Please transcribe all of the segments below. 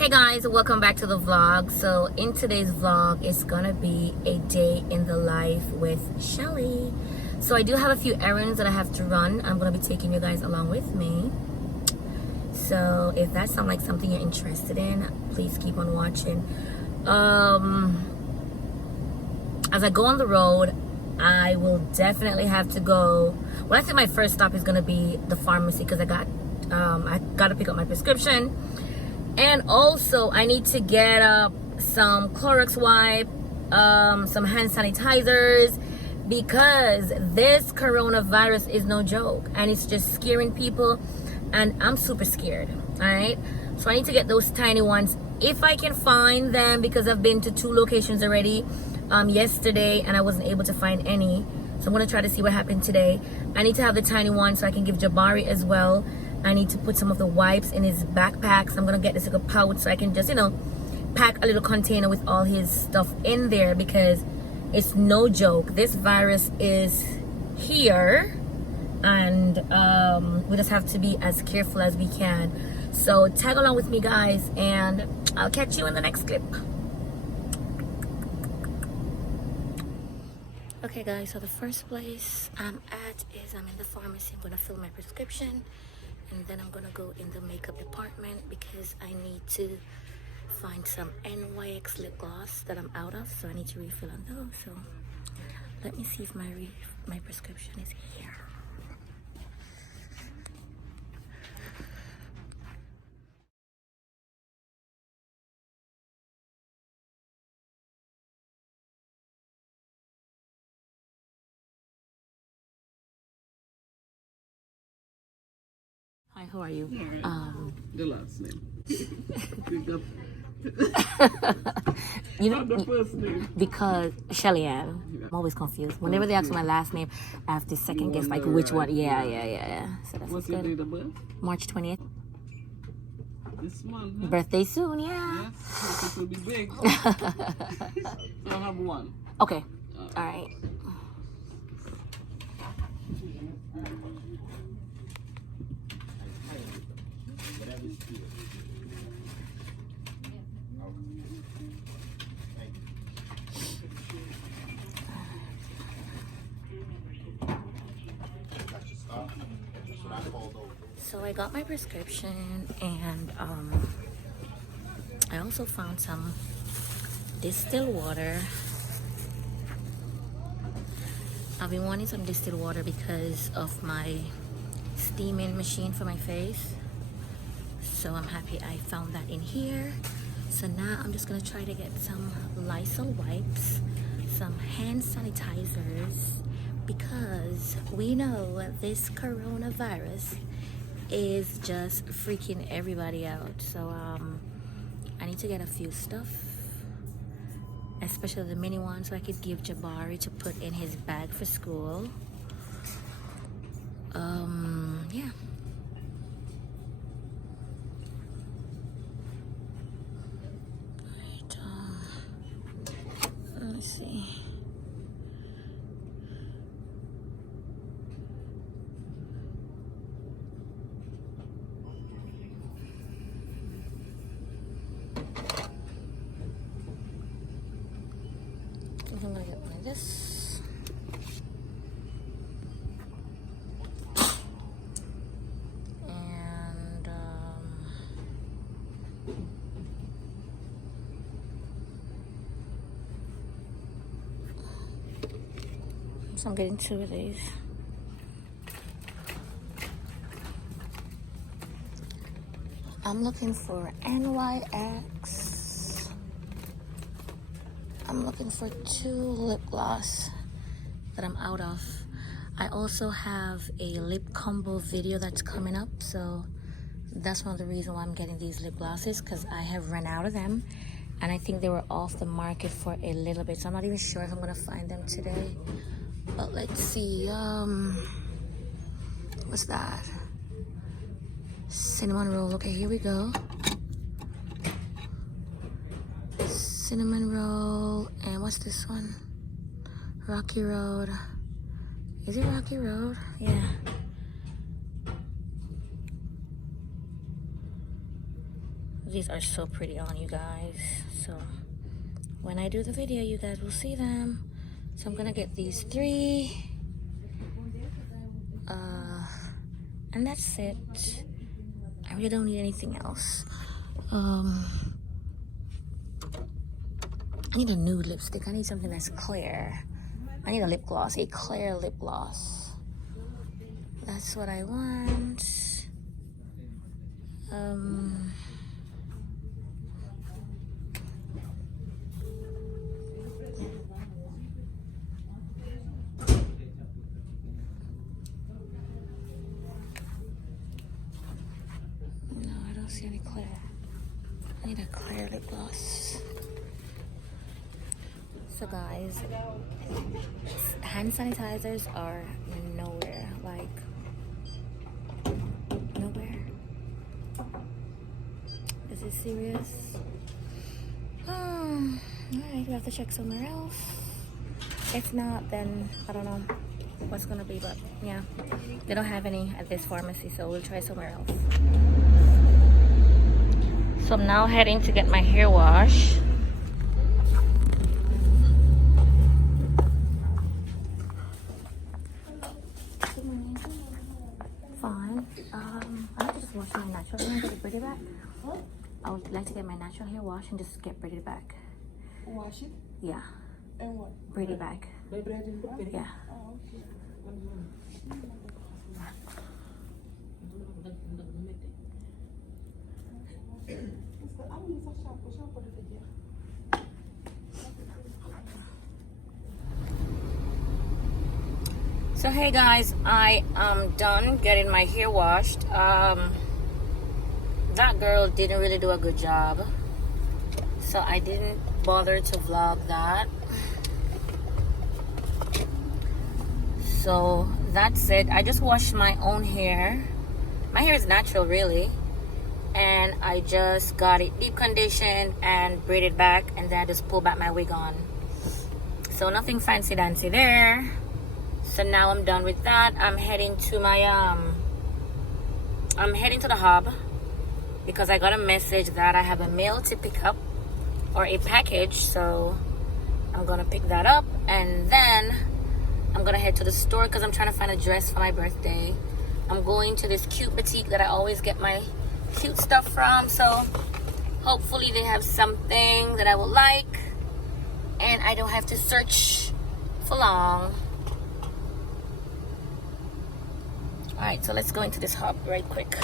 Hey guys, welcome back to the vlog. So in today's vlog, it's gonna be a day in the life with Shelly. So I do have a few errands that I have to run. I'm gonna be taking you guys along with me. So if that sounds like something you're interested in, please keep on watching. As I go on the road, I will definitely have to go. Well, I think my first stop is gonna be the pharmacy because I gotta pick up my prescription. And also, I need to get up some Clorox wipe, some hand sanitizers, because this coronavirus is no joke. And it's just scaring people. And I'm super scared, all right? So I need to get those tiny ones if I can find them, because I've been to 2 locations already yesterday, and I wasn't able to find any. So I'm going to try to see what happened today. I need to have the tiny one so I can give Jabari as well. I need to put some of the wipes in his backpack. So I'm going to get this like a pouch so I can just, pack a little container with all his stuff in there, because it's no joke. This virus is here, and we just have to be as careful as we can. So tag along with me, guys, and I'll catch you in the next clip. Okay guys, so the first place I'm at is I'm in the pharmacy. I'm going to fill my prescription. And then I'm gonna go in the makeup department because I need to find some NYX lip gloss that I'm out of, so I need to refill on those. So let me see if my prescription is here. Hi, how are you? The last name. The first name. because Shelly Ann. I'm always confused. Whenever they ask my last name, I have to second guess like which one. Yeah. So that's What's good. your date of birth? March 20th. This month. Huh? Birthday soon, yeah. Yes, it will be big. So I'll have one. Okay. All right. So I got my prescription, and I also found some distilled water. I've been wanting some distilled water because of my steaming machine for my face. So I'm happy I found that in here. So now I'm just gonna try to get some Lysol wipes, some hand sanitizers, because we know this coronavirus is just freaking everybody out. So I need to get a few stuff, especially the mini ones, so I could give Jabari to put in his bag for school. Yeah. Right, let's see. I'm gonna get one of this. And so I'm getting 2 of these. I'm looking for NYX. I'm looking for 2 lip gloss that I'm out of. I also have a lip combo video that's coming up, so that's one of the reasons why I'm getting these lip glosses, because I have run out of them, and I think they were off the market for a little bit, so I'm not even sure if I'm gonna find them today. But let's see. What's that? Cinnamon roll. Okay, here we go. Cinnamon roll. And what's this one? Rocky Road. Is it Rocky Road? Yeah. These are so pretty on you guys. So when I do the video, you guys will see them. So I'm gonna get these 3. And that's it. I really don't need anything else. I need a nude lipstick. I need something that's clear. I need a lip gloss, a clear lip gloss. That's what I want. No, I don't see any clear. I need a clear lip gloss. So guys, hand sanitizers are nowhere, like nowhere. Is it serious? Alright, we have to check somewhere else. If not, then I don't know what's gonna be, but yeah, they don't have any at this pharmacy, so we'll try somewhere else. So I'm now heading to get my hair wash. Fine. I like to just wash my natural hair and get it braided back. I would like to get my natural hair washed and just get braided back. Wash it? Yeah. And what? Braided back. Braided back? Yeah. Oh, okay. So hey guys, I am done getting my hair washed. That girl didn't really do a good job, so I didn't bother to vlog that. So that's it. I just washed my own hair. My hair is natural really, and I just got it deep conditioned and braided back, and then I just pulled back my wig on. So nothing fancy dancy there. So now I'm done with that. I'm heading to my I'm heading to the hub because I got a message that I have a mail to pick up, or a package. So I'm gonna pick that up, and then I'm gonna head to the store because I'm trying to find a dress for my birthday. I'm going to this cute boutique that I always get my cute stuff from, so hopefully they have something that I will like and I don't have to search for long. Alright, so let's go into this hub right quick.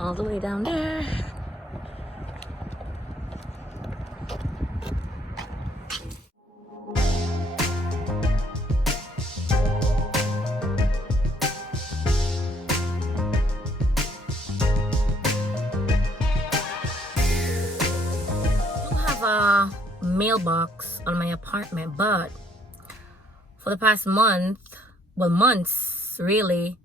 All the way down there. A mailbox on my apartment, but for the past months really,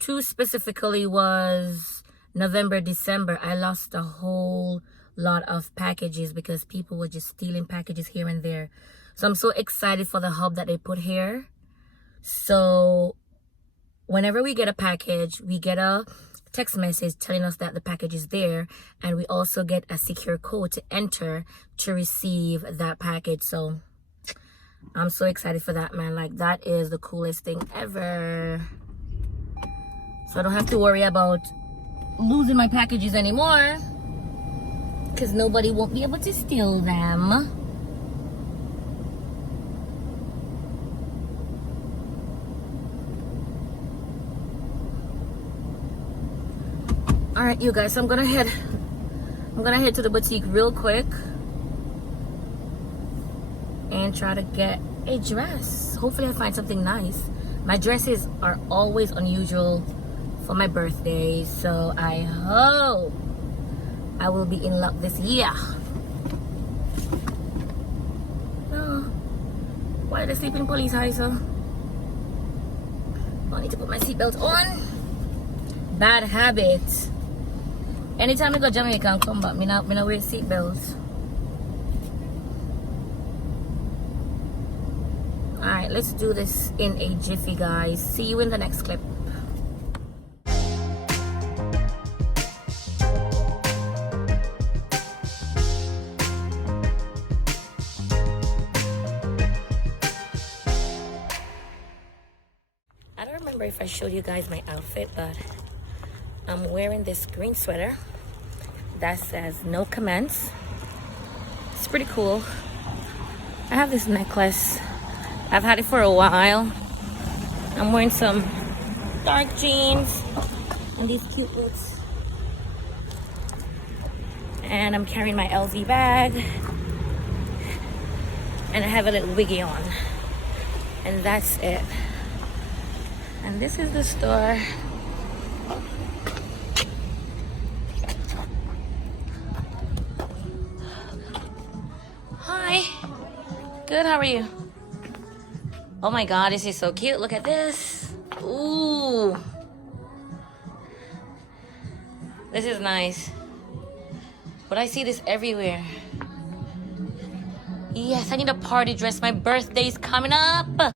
2 specifically was November, December, I lost a whole lot of packages because people were just stealing packages here and there. So I'm so excited for the hub that they put here. So whenever we get a package, we get a text message telling us that the package is there, and we also get a secure code to enter to receive that package. So I'm so excited for that, man. Like, that is the coolest thing ever. So I don't have to worry about losing my packages anymore because nobody won't be able to steal them. All right, you guys, so I'm gonna head to the boutique real quick and try to get a dress. Hopefully I find something nice. My dresses are always unusual for my birthday, so I hope I will be in luck this year. Oh, why are the sleeping police high, so? I need to put my seatbelt on. Bad habit. Anytime I go to Jamaica and come back, I wear seatbelts. right, let's do this in a jiffy, guys. See you in the next clip. I don't remember if I showed you guys my outfit, but I'm wearing this green sweater that says no comments. It's pretty cool. I have this necklace. I've had it for a while. I'm wearing some dark jeans and these cute boots. And I'm carrying my LV bag. And I have a little wiggy on. And that's it. And this is the store. Hi. Good, how are you? Oh my god, this is so cute. Look at this. Ooh. This is nice. But I see this everywhere. Yes, I need a party dress. My birthday's coming up.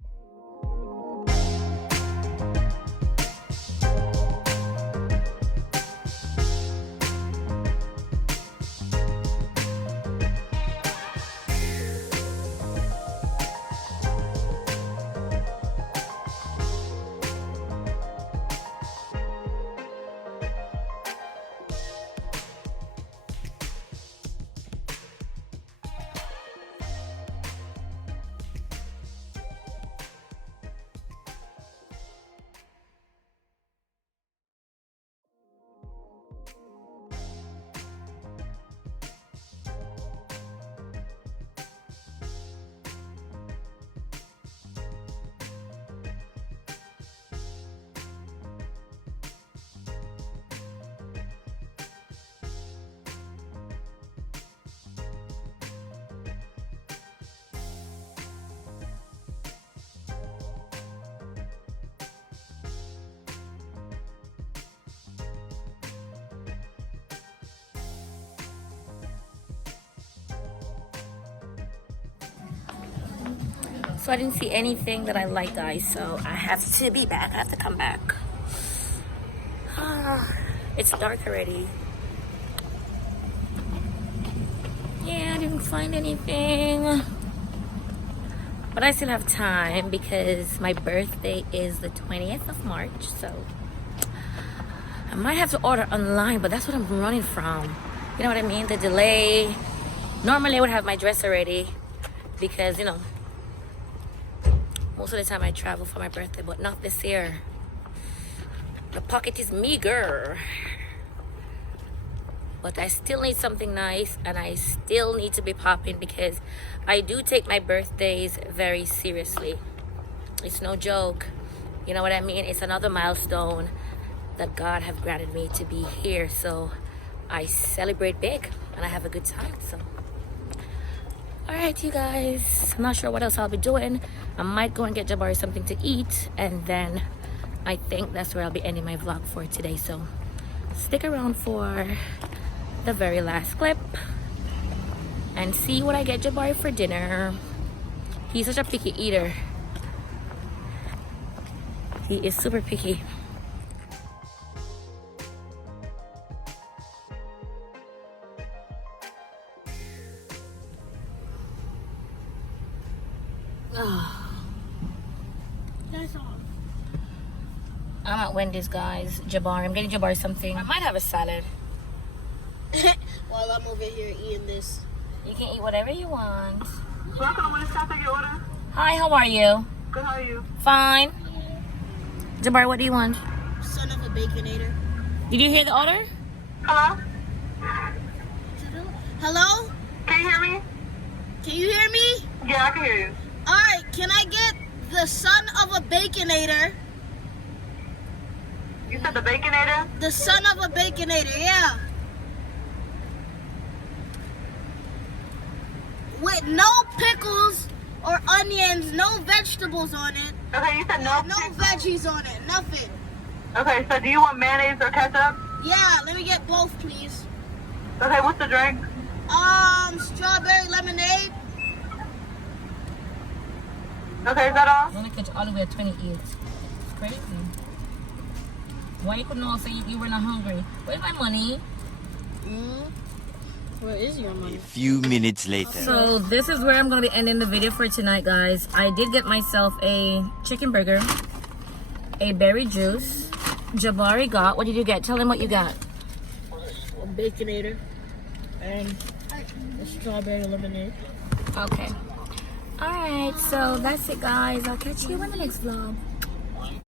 So I didn't see anything that I like, guys, so I have to be back. I have to come back. It's dark already. Yeah, I didn't find anything. But I still have time because my birthday is the 20th of March, so I might have to order online, but that's what I'm running from. You know what I mean? The delay. Normally I would have my dress already because, you know, most of the time I travel for my birthday, but not this year. The pocket is meager. But I still need something nice, and I still need to be popping because I do take my birthdays very seriously. It's no joke. You know what I mean? It's another milestone that God have granted me to be here. So I celebrate big and I have a good time. So alright, you guys, I'm not sure what else I'll be doing. I might go and get Jabari something to eat, and then I think that's where I'll be ending my vlog for today. So stick around for the very last clip and see what I get Jabari for dinner. He's such a picky eater. He is super picky. I'm at Wendy's, guys. Jabari, I'm getting Jabari something. I might have a salad. While I'm over here eating this. You can eat whatever you want. Welcome, when it's time to take your order. Hi, how are you? Good, how are you? Fine. Jabari, what do you want? Son of a baconator. Did you hear the order? Hello? Hello? Can you hear me? Can you hear me? Yeah, I can hear you. Alright, can I get the son of a baconator? You said the Baconator? The son of a baconator, yeah. With no pickles or onions, no vegetables on it. Okay, you said no. No veggies on it, nothing. Okay, so do you want mayonnaise or ketchup? Yeah, let me get both, please. Okay, what's the drink? Strawberry lemonade. Okay, is that all? You only catch all the way at 28. It's crazy. Why you couldn't all say you were not hungry? Where's my money? Where is your money? Few minutes later. So this is where I'm gonna be ending the video for tonight, guys. I did get myself a chicken burger, a berry juice. Jabari got, what did you get? Tell him what you got. A Baconator and a strawberry lemonade. Okay. Alright, so that's it, guys. I'll catch you in the next vlog.